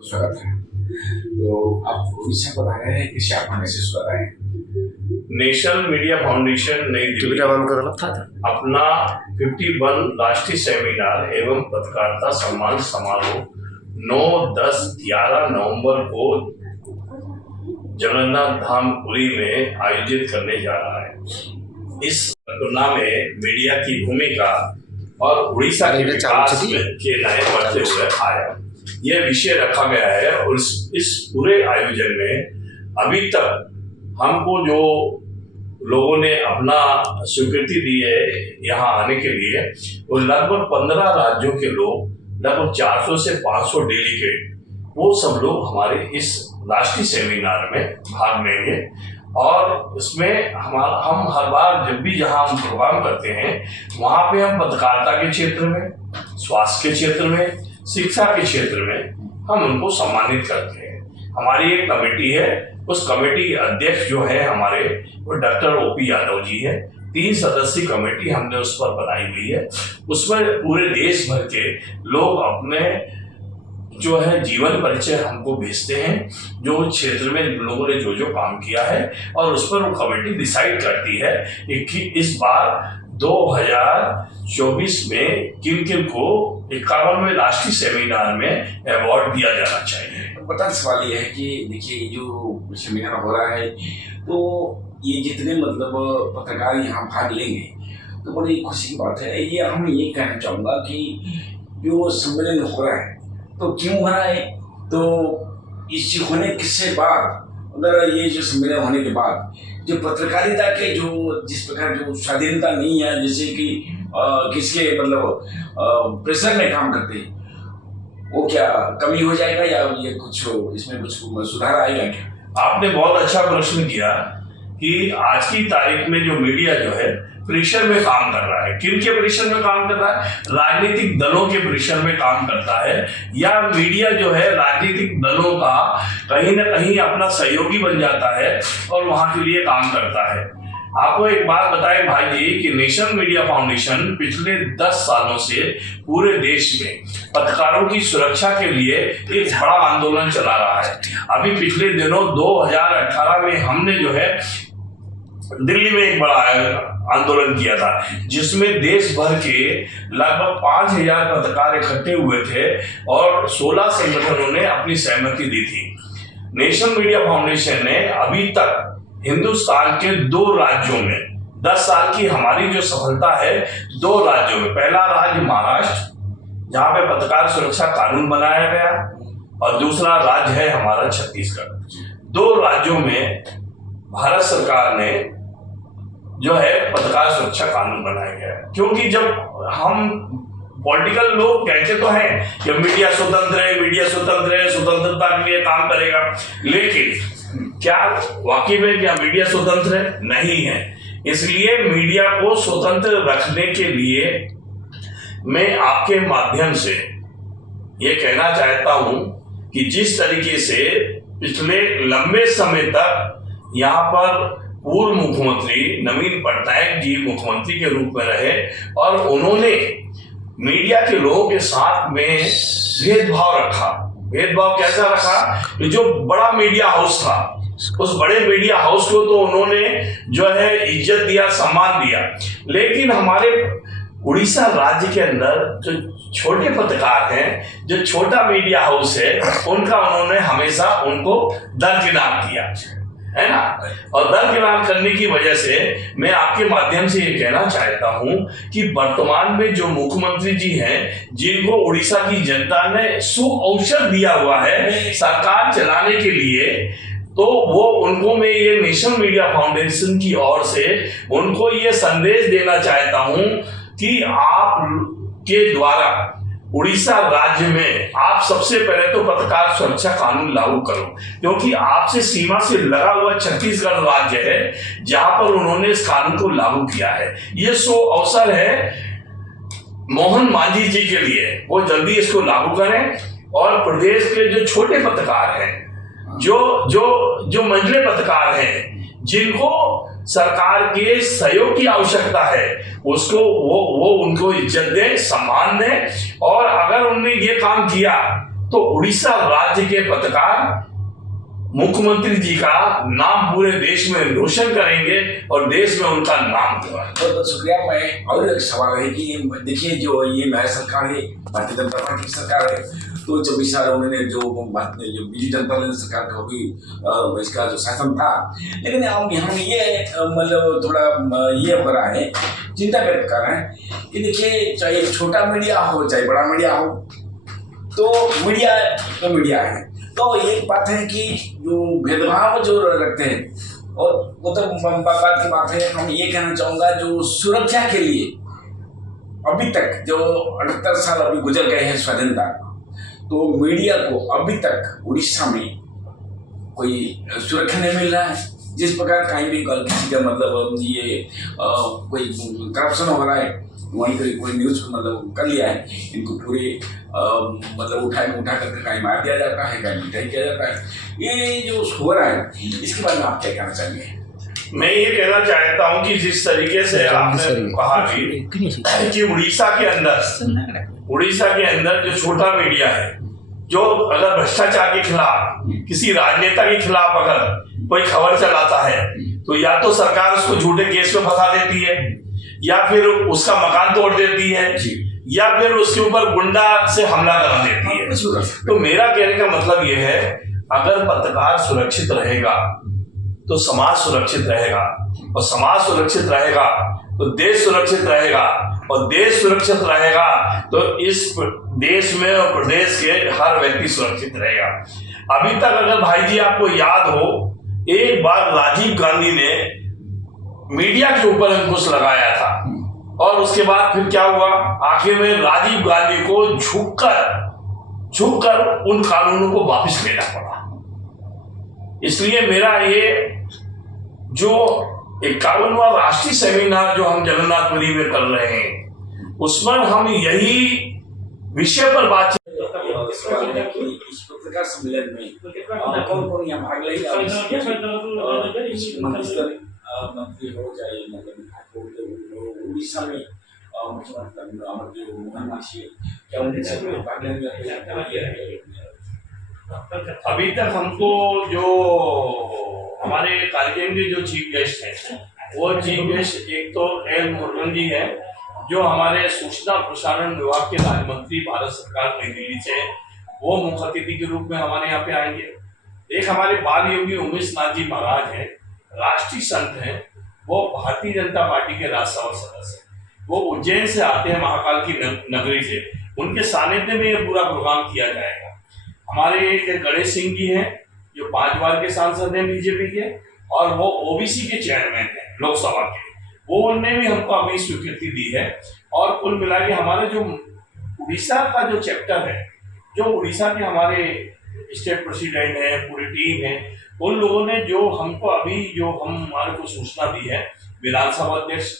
स्वागत है। तो आप उड़ीसा को रहे हैं कि आपको महसूस कर रहे हैं? नेशनल मीडिया फाउंडेशन नई दिल्ली अपना 51 राष्ट्रीय सेमिनार एवं पत्रकारिता सम्मान समारोह 9, 10, 11 नवंबर को जगन्नाथ धाम पुरी में आयोजित करने जा रहा है। इस तुलना में मीडिया की भूमिका और उड़ीसा के विकास के नए बढ़ते हुए आया, यह विषय रखा गया है। और इस पूरे आयोजन में अभी तक हमको जो लोगों ने अपना स्वीकृति दी है यहाँ आने के लिए, वो लगभग 15 राज्यों के लोग, लगभग 400 से 500 डेलीगेट, वो सब लोग हमारे इस राष्ट्रीय सेमिनार में भाग लेंगे। और इसमें हम हर बार जब भी जहाँ हम प्रोग्राम करते हैं, वहाँ पे हम पत्रकारिता के क्षेत्र में, स्वास्थ्य के क्षेत्र में, शिक्षा के क्षेत्र में हम उनको सम्मानित करते हैं। हमारी एक कमेटी है, उस कमेटी अध्यक्ष जो है हमारे, वो डॉक्टर ओपी यादव जी है। 3 सदस्यीय कमेटी हमने उस पर बनाई हुई है। उसमें पूरे देश भर के लोग अपने जो है जीवन परिचय हमको भेजते हैं, जो क्षेत्र में लोगों ने जो जो काम किया है, और उस पर वो कमेटी डिसाइड करती है कि इस बार 2024 में किन किन को 51वें राष्ट्रीय सेमिनार में अवार्ड दिया जाना चाहिए। बता सवाल ये है कि देखिए, जो सेमिनार हो रहा है, तो ये जितने मतलब पत्रकार यहाँ भाग लेंगे, तो बड़ी खुशी की बात है। ये हम ये कहना चाहूँगा कि जो सम्मेलन हो रहा है, तो क्यों हो रहा है, तो इस होने किससे बाद, अगर ये जो सम्मेलन होने के बाद जो पत्रकारिता के जो जिस प्रकार जो स्वाधीनता नहीं है, जैसे कि किसके मतलब प्रेशर में काम करते हैं, वो क्या कमी हो जाएगा या ये कुछ इसमें कुछ सुधार आएगा क्या? आपने बहुत अच्छा प्रश्न किया कि आज की तारीख में जो मीडिया जो है प्रेशर में काम कर रहा है। किन के प्रेशर में काम कर रहा है? राजनीतिक दलों के प्रेशर में काम करता है, या मीडिया जो है राजनीतिक दलों का कहीं ना कहीं अपना सहयोगी बन जाता है और वहां के लिए काम करता है। आपको एक बात बताएं भाई जी कि नेशनल मीडिया फाउंडेशन पिछले 10 सालों से पूरे देश में पत्रकारों की सुरक्षा के लिए एक बड़ा आंदोलन चला रहा है। अभी पिछले दिनों 2018 में हमने जो है दिल्ली में एक बड़ा आंदोलन किया था, जिसमें देश भर के लगभग 5000 पत्रकार इकट्ठे हुए थे और 16 संगठनों ने अपनी सहमति दी थी। नेशनल मीडिया फाउंडेशन ने अभी तक हिंदुस्तान के 2 राज्यों में 10 साल की हमारी जो सफलता है, 2 राज्यों में, पहला राज्य महाराष्ट्र जहां पे पत्रकार सुरक्षा कानून बनाया गया, और दूसरा राज्य है हमारा छत्तीसगढ़। 2 राज्यों में भारत सरकार ने जो है पत्रकार सुरक्षा कानून बनाया गया है। क्योंकि जब हम पॉलिटिकल लोग कहते तो हैं कि मीडिया स्वतंत्र है, मीडिया स्वतंत्र है, स्वतंत्रता के लिए काम करेगा, लेकिन क्या वाकई में क्या मीडिया स्वतंत्र है? नहीं है। इसलिए मीडिया को स्वतंत्र रखने के लिए मैं आपके माध्यम से ये कहना चाहता हूं कि जिस तरीके से पिछले लंबे समय तक यहाँ पर पूर्व मुख्यमंत्री नवीन पटनायक जी मुख्यमंत्री के रूप में रहे, और उन्होंने मीडिया के लोगों के साथ में भेदभाव रखा। भेदभाव कैसा रखा? जो बड़ा मीडिया हाउस था, उस बड़े मीडिया हाउस को तो उन्होंने जो है इज्जत दिया, सम्मान दिया, लेकिन हमारे उड़ीसा राज्य के अंदर जो छोटे पत्रकार हैं, जो छोटा मीडिया हाउस है, उनका उन्होंने हमेशा उनको दरकिनार किया है ना। और दरकिनार करने की वजह से मैं आपके माध्यम से ये कहना चाहता हूं कि वर्तमान में जो मुख्यमंत्री जी हैं, जिनको उड़ीसा की जनता ने सुअवसर दिया हुआ है सरकार चलाने के लिए, तो वो उनको मैं ये नेशनल मीडिया फाउंडेशन की ओर से उनको ये संदेश देना चाहता हूं कि आप के द्वारा उड़ीसा राज्य में आप सबसे पहले तो पत्रकार सुरक्षा कानून लागू करो, क्योंकि आपसे सीमा से लगा हुआ छत्तीसगढ़ राज्य है जहां पर उन्होंने इस कानून को लागू किया है। ये अवसर है मोहन मांझी जी के लिए, वो जल्दी इसको लागू करें, और प्रदेश के जो छोटे पत्रकार हैं, जो मंझले पत्रकार हैं, जिनको सरकार के सहयोग की आवश्यकता है, उसको वो उनको इज्जत दें, सम्मान दें। और अगर उन्होंने ये काम किया तो उड़ीसा राज्य के पत्रकार मुख्यमंत्री जी का नाम पूरे देश में रोशन करेंगे और देश में उनका नाम होगा। बहुत शुक्रिया। मैं और एक सवाल है कि देखिए, जो ये नया सरकार है, भारतीय जनता पार्टी की सरकार है, तो 24 साल उन्होंने जो बीजेपी जनता दल सरकार का भी इसका जो शासन था, लेकिन हम यहाँ ये मतलब थोड़ा ये हो रहा है, चिंता व्यक्त कर रहे हैं कि देखिए, चाहे छोटा मीडिया हो चाहे बड़ा मीडिया हो, तो मीडिया तो मीडिया है। तो एक बात है कि जो भेदभाव जो रखते हैं, और वो तो बात की बात है, हम ये कहना चाहूँगा, जो सुरक्षा के लिए अभी तक जो 78 साल अभी गुजर गए हैं स्वाधीनता, तो मीडिया को अभी तक उड़ीसा में कोई सुरक्षा नहीं मिल रहा है। जिस प्रकार कहीं भी किसी का मतलब ये कोई करप्शन हो रहा है, वहीं कोई न्यूज मतलब कर लिया है, इनको पूरे मतलब उठा करके कहीं मार दिया जाता है, कहीं मिठाई किया जाता है। ये जो हो रहा है, इसके बारे में आप क्या कहना चाहेंगे? मैं ये कहना चाहता हूं कि जिस तरीके से आपने कहा कि उड़ीसा के अंदर जो छोटा मीडिया है, जो अगर भ्रष्टाचार के खिलाफ, किसी राजनेता के खिलाफ अगर कोई खबर चलाता है, तो या तो सरकार उसको झूठे केस में फंसा देती है, या फिर उसका मकान तोड़ देती है, या फिर उसके ऊपर गुंडा से हमला करा देती है। तो मेरा कहने का मतलब यह है, अगर पत्रकार सुरक्षित रहेगा तो समाज सुरक्षित रहेगा, और समाज सुरक्षित रहेगा तो देश सुरक्षित रहेगा, और देश सुरक्षित रहेगा तो इस देश में और प्रदेश के हर व्यक्ति सुरक्षित रहेगा। अभी तक अगर भाई जी आपको याद हो, एक बार राजीव गांधी ने मीडिया के ऊपर अंकुश लगाया था, और उसके बाद फिर क्या हुआ, आखिर में राजीव गांधी को झुककर उन कानूनों को वापस लेना पड़ा। इसलिए मेरा ये जो 51वां राष्ट्रीय सेमिनार जो हम जगन्नाथपुरी में कर रहे हैं, उसमें हम यही विषय पर बातचीत इस पत्रकार सम्मेलन में कौन यहाँ भाग लेंगे? मंत्री हो चाहे मतलब उड़ीसा में मुख्यमंत्री मोहन मांझी, क्या उनसे भाग लेंगे? अभी तक हमको जो हमारे कार्यक्रम के जो चीफ गेस्ट हैं, वो चीफ गेस्ट एक तो एल मुरुगन जी है, जो हमारे सूचना प्रसारण विभाग के राज्य मंत्री भारत सरकार नई दिल्ली से, वो मुख्य अतिथि के रूप में हमारे यहाँ पे आएंगे। एक हमारे बाल योगी उमेश नाथ जी महाराज हैं, राष्ट्रीय संत हैं, वो भारतीय जनता पार्टी के राज्यसभा सदस्य हैं, वो उज्जैन से आते हैं, महाकाल की नगरी से। उनके सानिध्य में ये पूरा प्रोग्राम किया जाएगा। हमारे एक गणेश सिंह जी हैं, जो 5 बार के सांसद हैं बीजेपी के, और वो ओबीसी के चेयरमैन हैं लोकसभा के, वो उनने भी हमको अपनी स्वीकृति दी है। और कुल मिला के हमारे जो उड़ीसा का जो चैप्टर है, जो उड़ीसा के हमारे स्टेट प्रेसिडेंट है, पूरी टीम है, उन लोगों ने जो हमको अभी जो हमारे को सूचना दी है, विधानसभा अध्यक्ष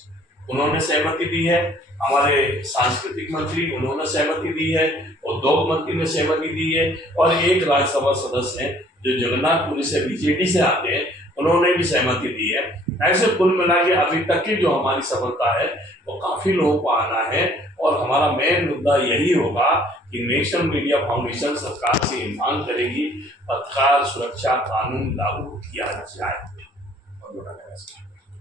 उन्होंने सहमति दी है, हमारे सांस्कृतिक मंत्री उन्होंने सहमति दी है, उद्योग मंत्री ने सहमति दी है, और एक राज्यसभा सदस्य हैं जो जगन्नाथपुरी से बीजेडी से आते हैं, उन्होंने भी सहमति दी है। ऐसे कुल मिला के अभी तक की जो हमारी सफलता है, वो काफी लोगों को आना है, और हमारा मेन मुद्दा यही होगा कि नेशनल मीडिया फाउंडेशन सरकार से मांग करेगी, पत्रकार सुरक्षा कानून लागू किया जाए।